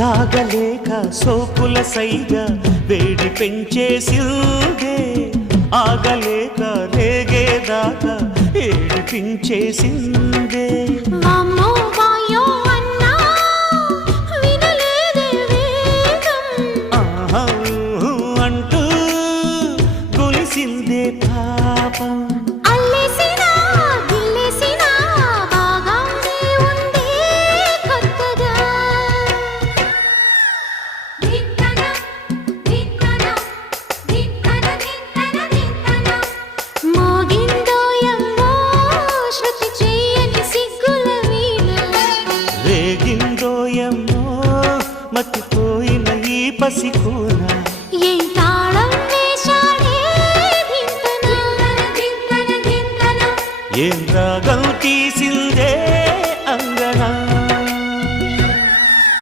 దాగలేక సోకుల సైగ వేడి పెంచేసిందే ఆగలేక రేగేదాకా ఏడిపించేసిందే ఆహా అంటూ కొలిసిందే పాపం రేగిందోయమ్మో మతిపోయిన ఈ పసికూన